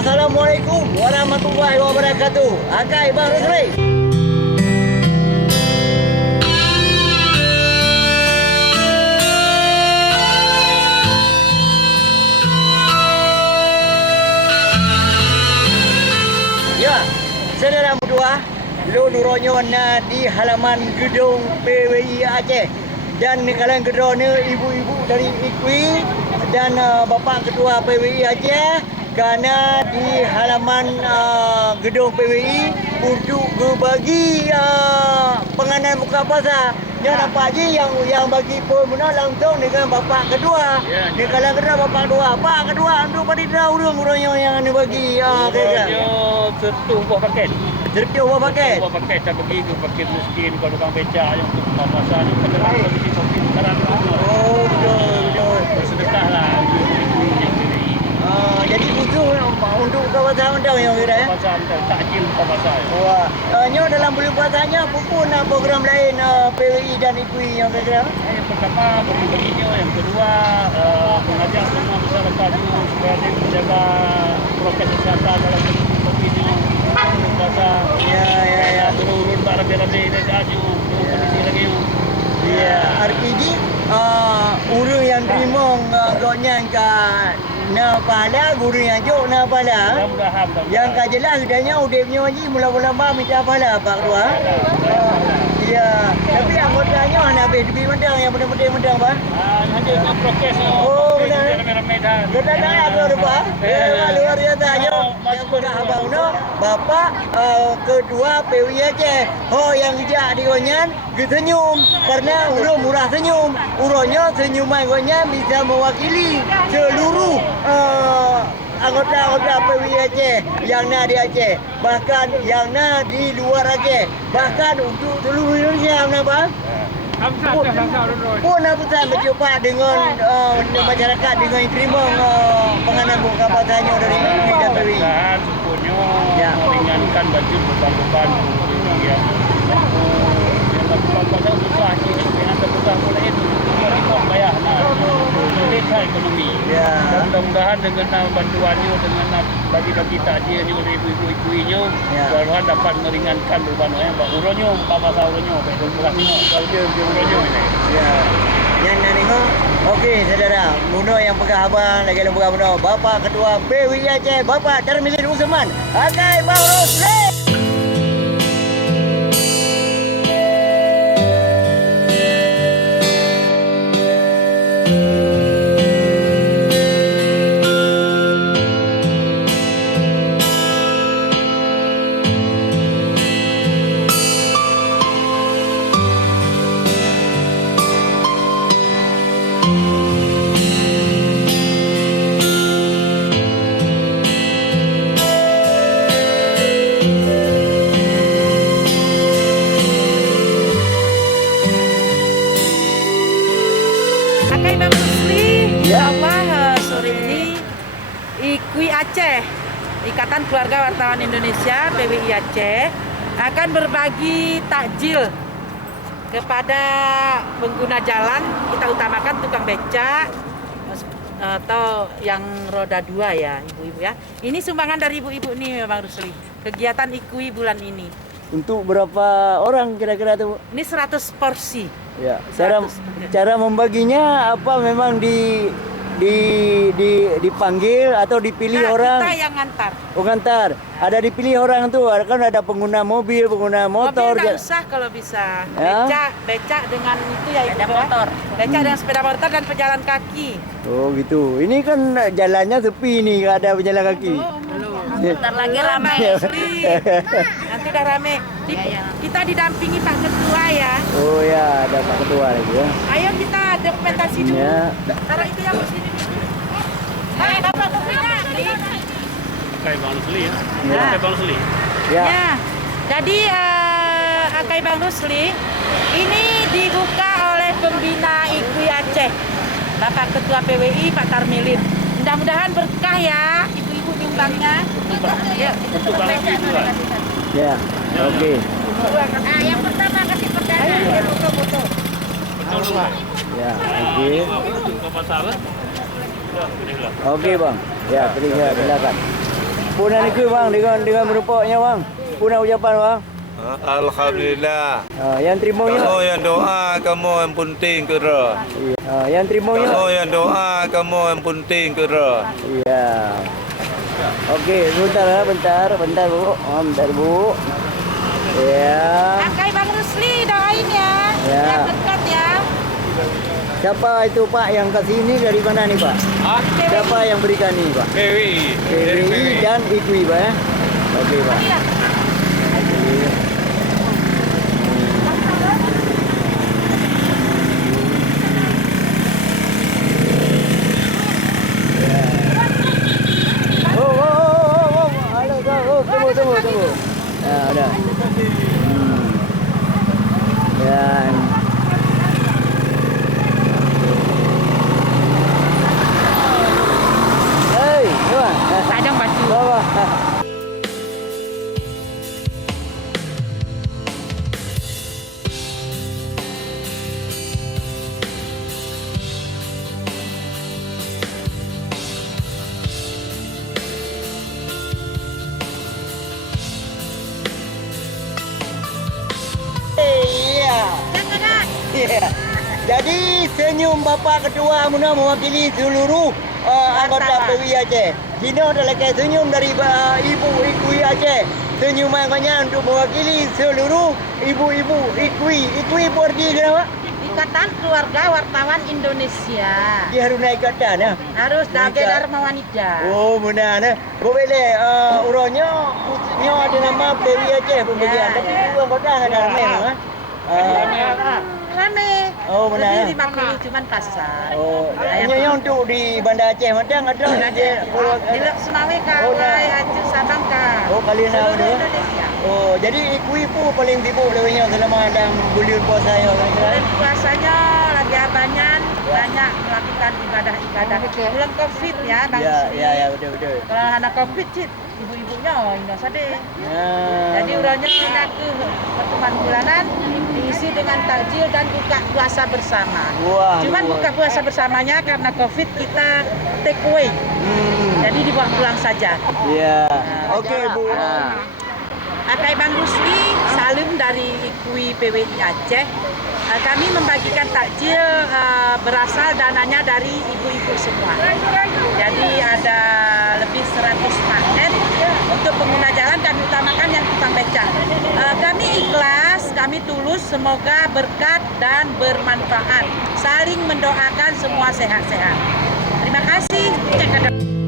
Assalamualaikum warahmatullahi wabarakatuh. Akai Bang Rusli. Ya, saudara berdua, lu nuronyo na di halaman gedung PWI Aceh. Dan di kalangan gedung ni ibu-ibu dari IKUI dan Bapak Ketua PWI Aceh kerana di halaman gedung PWI untuk berbagi penganan buka puasa. Yang nampak je yang bagi pemenang langsung dengan Bapak Ketua. Di kalangan kedua Bapak Ketua. Pak Ketua untuk pada urang-urang yang anda bagi Sertuh buah paket. Serpiu buah paket. Buah paket tak bagi ke paket miskin kalau tukang becak yang untuk buka puasa ni pada bagi kopi sekarang tu. Oh, betul. Bersedekah lah ibu-ibu yang beri. Jadi khusus untuk buka puasa undang yang kira ya. Puasa untuk takjil buka puasa. Wah, nyo dalam bulan puasanya pun program lain PWI dan IKUI yang kira. Yang pertama bagi-baginya, yang kedua mengajak semua masyarakat dulu supaya dia menjaga prokes kesihatan dalam kopi ni. Puasa. Ya. Turun tak rapi-rapi dia aju. Kondisi lagi. Ya, RPD urang yang terima goknya ke na pahala guru yang jok na pahala. Mudah-mudahan. Yang ka jelas sudahnya udipnya haji mula-mula minta pahala Pak Ketua. Ya, tapi anggotanya nak habis duit mendang yang penting-penting mendang Pak. Hanya prokes. Oh, benar. Ramai-ramai dah. Kita dah ada tu Pak. Luar biasa aja. Yang sudah abang no, Bapak Ketua PWI Aceh. Oh yang kerja di Gonyan, senyum karena urang murah senyum. Urangnya senyuman Gonyan bisa mewakili seluruh anggota-anggota PWI Aceh yang ada di Aceh, bahkan yang ada di luar Aceh, bahkan untuk seluruh Indonesia, kenapa? Pun apa saya berjumpa dengan masyarakat dengan terima penganan buka puasanya dari PWI dan PWI. Semuanya meringankan budget beban-beban yang buka puasa susah dengan terbuka mulai itu bayar sulit ekonomi. Dan mudah-mudahan dengan bantuannya dengan bagi-bagi takjil ni oleh ibu-ibu-ibunya mudah-mudahan dapat meringankan beban yang urangnya buka puasa urangnya baik urangnya urangnya ini. Ya. Yang nak tengok, okey saudara, muno yang pegang abang lagi dalam pegang muno, Bapak Ketua PWI Aceh, Bapak Tarmizi Usman, Akai Bang Rusli. Akai Bang Rusli, ya Allah, sore ini IKUI Aceh, Ikatan Keluarga Wartawan Indonesia PWI Aceh akan berbagi takjil kepada pengguna jalan. Kita utamakan tukang becak atau yang roda 2 ya, ibu-ibu ya. Ini sumbangan dari ibu-ibu nih Bang Rusli. Kegiatan IKUI bulan ini. Untuk berapa orang kira-kira tu? Ini 100 porsi. Ya, cara membaginya apa memang dipanggil atau dipilih orang? Kita yang ngantar. Oh, ngantar. Ada dipilih orang tu, kan ada pengguna mobil, pengguna motor. Mobil nggak usah kalau bisa. Ya? Becak dengan itu ya sepeda motor. Becak dengan sepeda motor dan pejalan kaki. Oh gitu. Ini kan jalannya sepi nih, nggak ada pejalan kaki. Bentar lagi ramai. Nanti udah rame. Kita didampingi Pak Ketua ya. Oh ya, ada Pak Ketua lagi ya. Ayo kita dokumentasi dulu. Ya. Taruh itu yang di sini. Hai, Bapak Ketua. Akai Bang Rusli ya. Ya. Akai Bang Rusli. Ya. Ya. Jadi Akai Bang Rusli ini dibuka oleh pembina IKUI Aceh. Bapak Ketua PWI Pak Tarmilin. Mudah-mudahan berkah ya ibu-ibu nyumbangnya. Ya. Untuk Bang Rusli. Ya. Oke. Yang pertama kasih perdana. Betul. Ya, oke. Buka puasa apa? Sudah, boleh lah. Oke, Bang. Ya, silakan. Punan ikut bang dengan merupaknya bang. Punan ucapan bang. Alhamdulillah. Yang terimanya. Kamu yang doa, kamu yang penting kira. Yang terimanya. Kamu yang doa, kamu yang penting kira. Iya. Okey, bentar Bu. Bentar Bu. Ya. Akai Bang Rusli doain ya. Ya. Biar dekat ya. Siapa itu Pak yang ke sini dari mana nih Pak? Siapa yang berikan nih Pak? PWI dan IKWI Pak ya. Okey Pak. Iya. Tunggu. Ya, udah. Dan Hei, coba. Padang batu. Bawa. Iya. Jadi senyum Bapak Ketua Muna mewakili seluruh anggota PWI Aceh. Dino adalah senyum dari Ibu IKWI Aceh. Senyumannya untuk mewakili seluruh ibu-ibu IKWI. IKWI Pordi kenapa? Ikatan Keluarga Wartawan Indonesia. Dia harus naik ikatan ya. Harus Dabe Ikat. Dharma Wanita. Oh benar nah. Boleh urangnya ada nama PWI Aceh pembagian. Ya, Tapi ya. itu anggota ada nama. Rame. Oh benar. Lebih 50 cuman pasar. Oh, hanya untuk di Bandar Aceh Madang ada Di Senawe Oh, nah. Kawai Aceh Sabang ka. Oh, kali nak Seluruh ada. Indonesia. Oh, jadi IKWI pun paling sibuk lewatnya selama dalam bulan puasa ya. Bulan puasanya lagi banyak melakukan ibadah-ibadah. Bulan Covid ya, Bang Sri. Ya, betul. Kalau anak Covid sih ibu-ibunya indah sadeh. Ya. Jadi urangnya nak ke pertemuan bulanan diisi dengan takjil dan buka puasa bersama. Wah. Cuman buka puasa bersamanya karena Covid kita take away. Jadi dibawa pulang saja. Ya. Oke, Bu. Akai Bang Rusli, salim dari IKWI PWI Aceh. Kami membagikan takjil berasal dananya dari ibu-ibu semua. Jadi ada lebih 100 paket untuk pengguna jalan, kami utamakan yang tukang becak. Kami ikhlas, kami tulus, semoga berkat dan bermanfaat. Saling mendoakan semua sehat-sehat. Terima kasih.